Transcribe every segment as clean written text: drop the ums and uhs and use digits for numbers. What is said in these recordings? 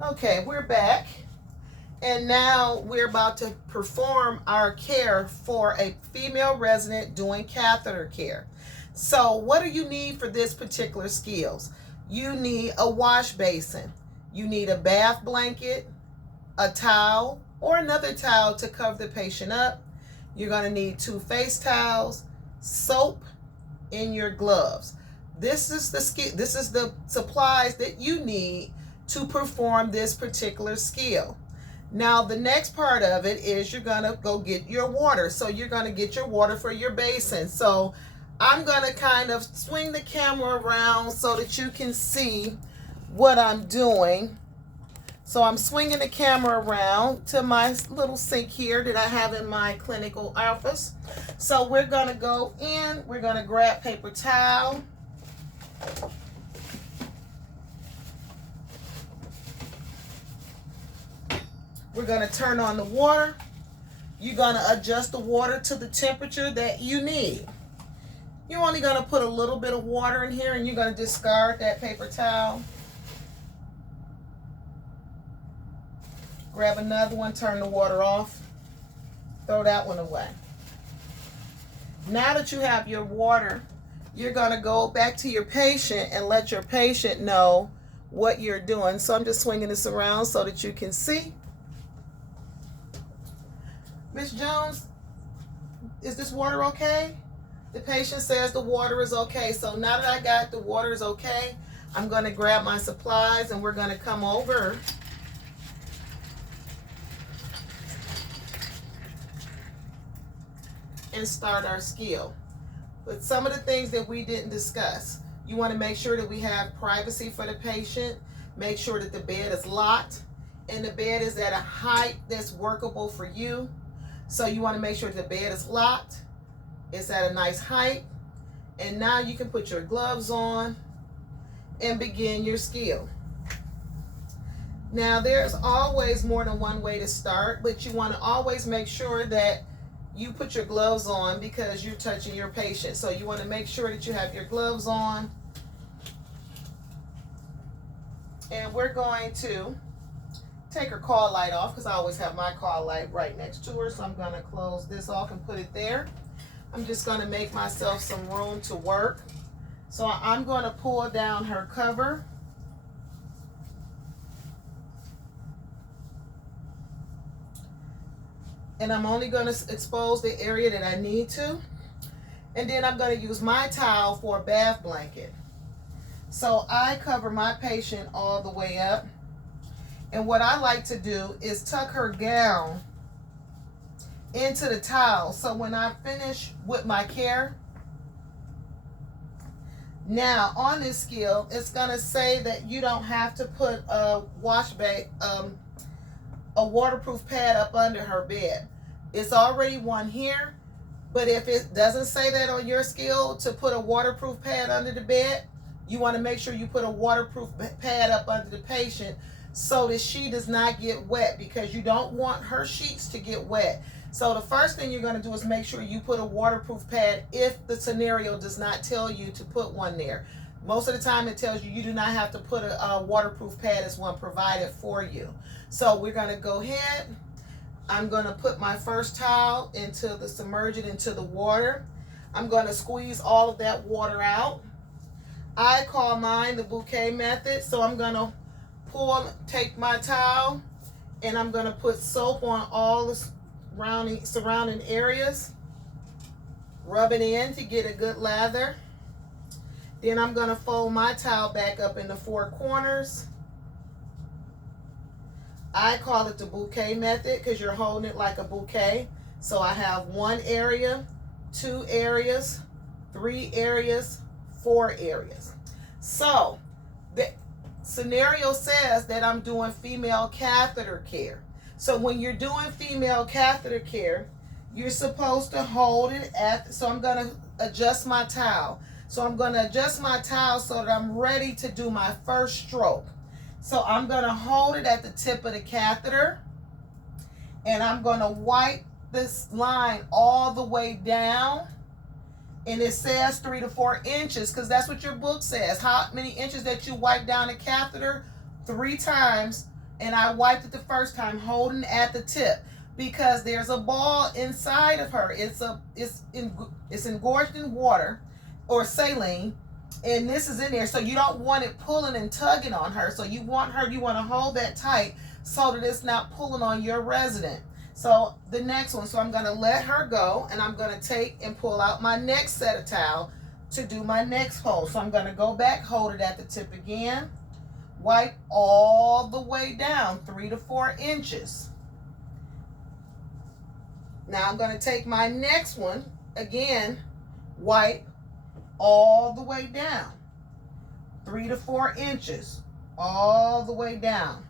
Okay, we're back. And now we're about to perform our care for a female resident doing catheter care. So what do you need for this particular skills? You need a wash basin. You need a bath blanket, a towel, or another towel to cover the patient up. You're going to need 2 face towels, soap, and your gloves. This is the supplies that you need to perform this particular skill. Now the next part of it is you're going to go get your water. So you're going to get your water for your basin. So I'm going to kind of swing the camera around so that you can see what I'm doing. So I'm swinging the camera around to my little sink here that I have in my clinical office. So we're going to go in, we're going to grab paper towel. We're going to turn on the water. You're going to adjust the water to the temperature that you need. You're only going to put a little bit of water in here and you're going to discard that paper towel. Grab another one, turn the water off, throw that one away. Now that you have your water, you're going to go back to your patient and let your patient know what you're doing. So I'm just swinging this around so that you can see. Miss Jones, is this water okay? The patient says the water is okay. So now that I got the water is okay, I'm going to grab my supplies and we're going to come over and start our skill. But some of the things that we didn't discuss, you want to make sure that we have privacy for the patient, make sure that the bed is locked and the bed is at a height that's workable for you. So you want to make sure the bed is locked, it's at a nice height, and now you can put your gloves on and begin your skill. Now there's always more than one way to start, but you want to always make sure that you put your gloves on because you're touching your patient. So you want to make sure that you have your gloves on. And we're going to take her call light off because I always have my call light right next to her. So I'm going to close this off and put it there. I'm just going to make myself some room to work. So I'm going to pull down her cover. And I'm only going to expose the area that I need to. And then I'm going to use my towel for a bath blanket. So I cover my patient all the way up. And what I like to do is tuck her gown into the towel. So when I finish with my care, now on this skill, it's going to say that you don't have to put a a waterproof pad up under her bed. It's already one here, but if it doesn't say that on your skill to put a waterproof pad under the bed, you want to make sure you put a waterproof pad up under the patient so that she does not get wet, because you don't want her sheets to get wet. So the first thing you're going to do is make sure you put a waterproof pad if the scenario does not tell you to put one there. Most of the time it tells you you do not have to put a waterproof pad as one provided for you. So we're going to go ahead. I'm going to put my first towel submerge it into the water. I'm going to squeeze all of that water out. I call mine the bouquet method. So I'm going to take my towel and I'm going to put soap on all the surrounding areas. Rub it in to get a good lather. Then I'm going to fold my towel back up in the 4 corners. I call it the bouquet method because you're holding it like a bouquet. So I have 1 area, 2 areas, 3 areas, 4 areas. So the scenario says that I'm doing female catheter care. So when you're doing female catheter care, you're supposed to hold it so I'm going to adjust my towel. So I'm going to adjust my towel so that I'm ready to do my first stroke. So I'm going to hold it at the tip of the catheter and I'm going to wipe this line all the way down. And it says 3 to 4 inches because that's what your book says. How many inches that you wipe down the catheter? 3 times and I wiped it the first time, holding at the tip, because there's a ball inside of her. It's engorged in water or saline, and this is in there, so you don't want it pulling and tugging on her. So you want to hold that tight so that it's not pulling on your resident. So the next one, so I'm going to let her go, and I'm going to take and pull out my next set of towel to do my next hold. So I'm going to go back, hold it at the tip again, wipe all the way down 3 to 4 inches. Now I'm going to take my next one again, wipe all the way down 3 to 4 inches, all the way down.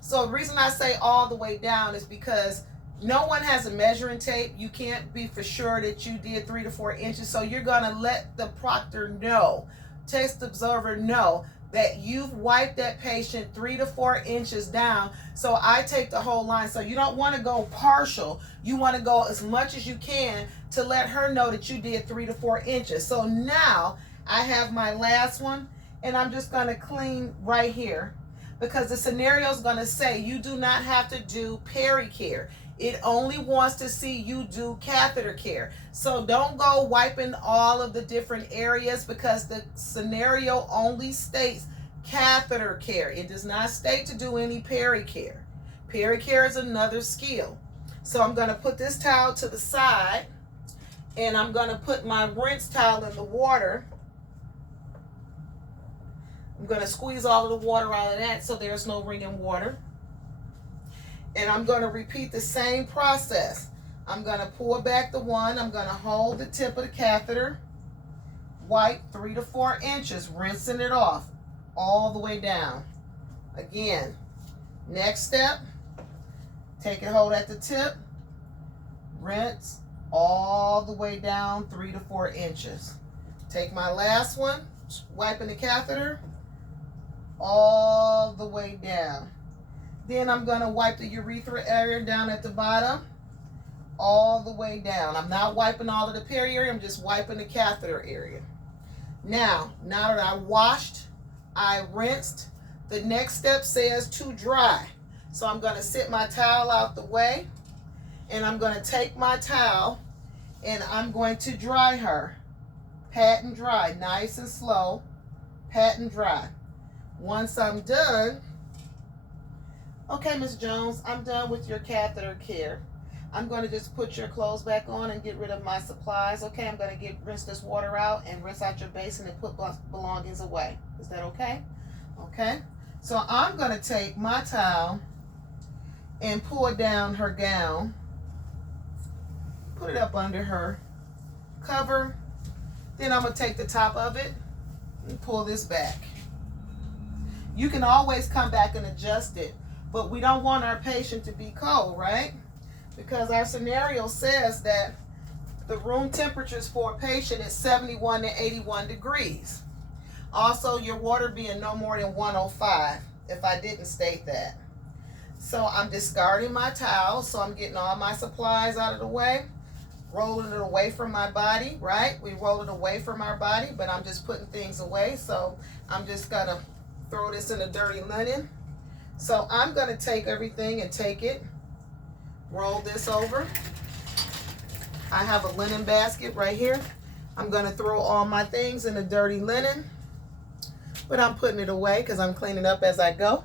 So the reason I say all the way down is because no one has a measuring tape. You can't be for sure that you did 3 to 4 inches. So you're going to let the proctor know, test observer know, that you've wiped that patient 3 to 4 inches down. So I take the whole line. So you don't want to go partial. You want to go as much as you can to let her know that you did 3 to 4 inches. So now I have my last one, and I'm just going to clean right here, because the scenario is going to say you do not have to do peri-care. It only wants to see you do catheter care. So don't go wiping all of the different areas, because the scenario only states catheter care. It does not state to do any peri-care. Peri-care is another skill. So I'm going to put this towel to the side, and I'm going to put my rinse towel in the water. I'm going to squeeze all of the water out of that so there's no ringing water. And I'm going to repeat the same process. I'm going to pull back the one. I'm going to hold the tip of the catheter, wipe 3 to 4 inches, rinsing it off all the way down. Again, next step, take it, hold at the tip, rinse all the way down 3 to 4 inches. Take my last one, wiping the catheter all the way down. Then I'm going to wipe the urethra area down at the bottom, all the way down. I'm not wiping all of the peri area, I'm just wiping the catheter area. Now that I washed, I rinsed, the next step says to dry. So I'm going to sit my towel out the way, and I'm going to take my towel, and I'm going to dry her. Pat and dry, nice and slow, pat and dry. Once I'm done, okay, Ms. Jones, I'm done with your catheter care. I'm going to just put your clothes back on and get rid of my supplies. Okay, I'm going to rinse this water out and rinse out your basin and put belongings away. Is that okay? Okay. So I'm going to take my towel and pull down her gown, put it up under her cover. Then I'm going to take the top of it and pull this back. You can always come back and adjust it, but we don't want our patient to be cold, right? Because our scenario says that the room temperatures for a patient is 71 to 81 degrees. Also, your water being no more than 105, if I didn't state that. So I'm discarding my towel, so I'm getting all my supplies out of the way, rolling it away from my body, right? We roll it away from our body, but I'm just putting things away. So I'm just gonna throw this in a dirty linen. So I'm gonna take everything and take it, roll this over. I have a linen basket right here. I'm gonna throw all my things in the dirty linen, but I'm putting it away because I'm cleaning up as I go.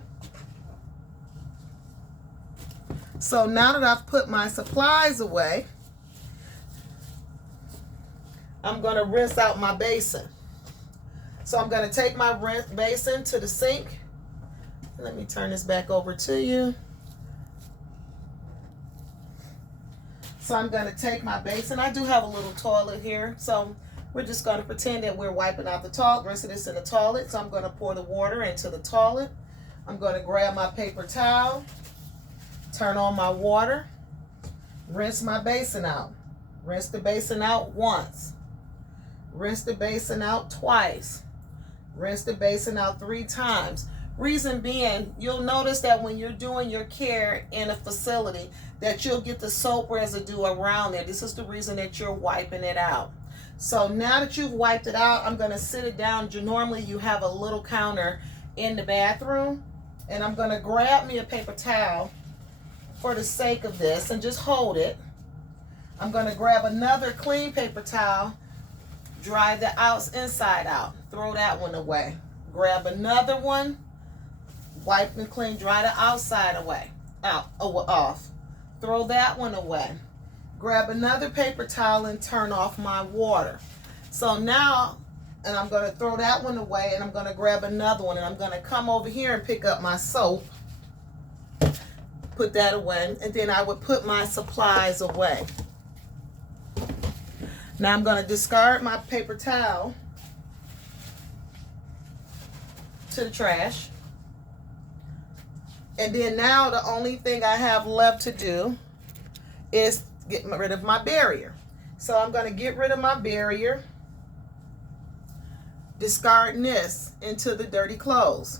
So now that I've put my supplies away, I'm gonna rinse out my basin. So I'm gonna take my basin to the sink. Let me turn this back over to you. So I'm gonna take my basin. I do have a little toilet here, so we're just gonna pretend that we're wiping out the toilet, rinsing this in the toilet. So I'm gonna pour the water into the toilet. I'm gonna grab my paper towel, turn on my water, rinse my basin out. Rinse the basin out once. Rinse the basin out twice. Rinse the basin out 3 times. Reason being, you'll notice that when you're doing your care in a facility, that you'll get the soap residue around there. This is the reason that you're wiping it out. So now that you've wiped it out, I'm going to sit it down. Normally you have a little counter in the bathroom. And I'm going to grab me a paper towel for the sake of this and just hold it. I'm going to grab another clean paper towel, dry the inside out, throw that one away. Grab another one, wipe and clean, dry the outside off. Throw that one away. Grab another paper towel and turn off my water. So now, and I'm going to throw that one away, and I'm going to grab another one, and I'm going to come over here and pick up my soap, put that away, and then I would put my supplies away. Now I'm going to discard my paper towel to the trash. And then now the only thing I have left to do is get rid of my barrier. So I'm going to get rid of my barrier, discarding this into the dirty clothes.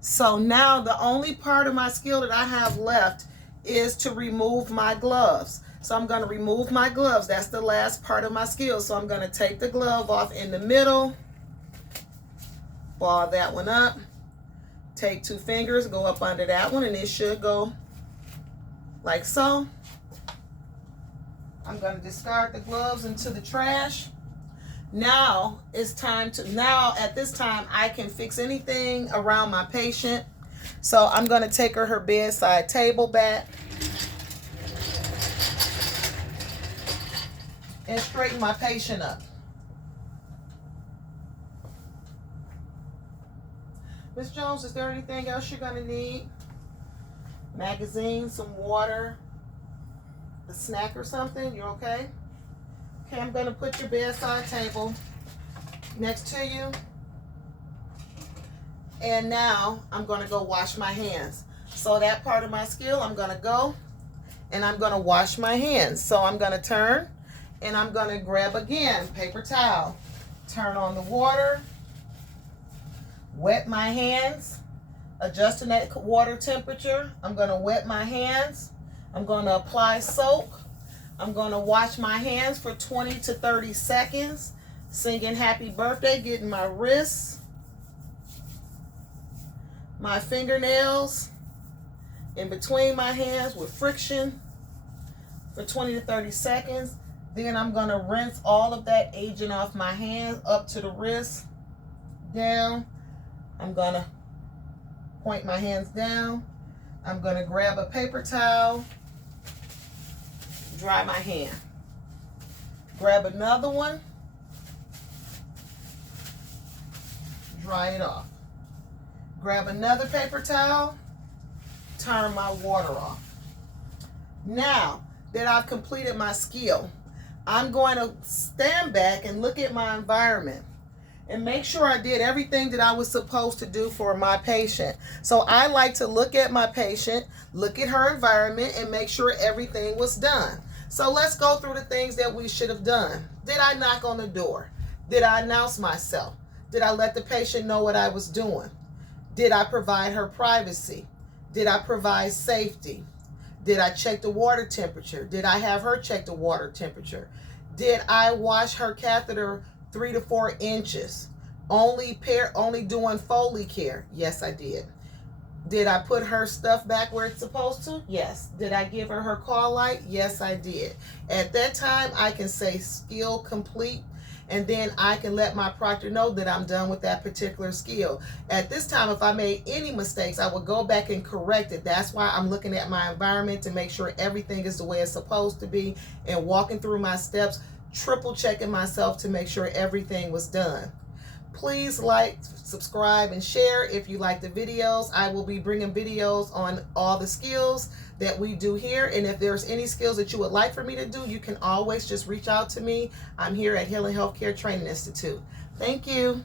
So now the only part of my skill that I have left is to remove my gloves. So I'm going to remove my gloves. That's the last part of my skill. So I'm going to take the glove off in the middle, ball that one up, take 2 fingers, go up under that one, and it should go like so. I'm going to discard the gloves into the trash. Now it's time to, at this time, I can fix anything around my patient. So I'm going to take her bedside table back and straighten my patient up. Ms. Jones, is there anything else you're going to need? Magazine, some water, a snack or something? You're okay? Okay, I'm going to put your bedside table next to you. And now I'm going to go wash my hands. So that part of my skill, I'm going to go and I'm going to wash my hands. So I'm going to turn and I'm going to grab again paper towel, turn on the water, wet my hands, adjusting that water temperature. I'm going to wet my hands. I'm going to apply soap. I'm going to wash my hands for 20 to 30 seconds, singing happy birthday, getting my wrists, my fingernails in between my hands with friction for 20 to 30 seconds. Then I'm going to rinse all of that agent off my hands up to the wrist, down. I'm going to point my hands down. I'm going to grab a paper towel, dry my hand. Grab another one, dry it off. Grab another paper towel, turn my water off. Now that I've completed my skill, I'm going to stand back and look at my environment and make sure I did everything that I was supposed to do for my patient. So I like to look at my patient, look at her environment, and make sure everything was done. So let's go through the things that we should have done. Did I knock on the door? Did I announce myself? Did I let the patient know what I was doing? Did I provide her privacy? Did I provide safety? Did I check the water temperature? Did I have her check the water temperature? Did I wash her catheter 3 to 4 inches? Only doing Foley care? Yes, I did. Did I put her stuff back where it's supposed to? Yes. Did I give her her call light? Yes, I did. At that time, I can say skill complete, and then I can let my proctor know that I'm done with that particular skill. At this time, if I made any mistakes, I would go back and correct it. That's why I'm looking at my environment to make sure everything is the way it's supposed to be, and walking through my steps, triple checking myself to make sure everything was done. Please like, subscribe, and share if you like the videos. I will be bringing videos on all the skills that we do here. And if there's any skills that you would like for me to do, you can always just reach out to me. I'm here at Healing Healthcare Training Institute. Thank you.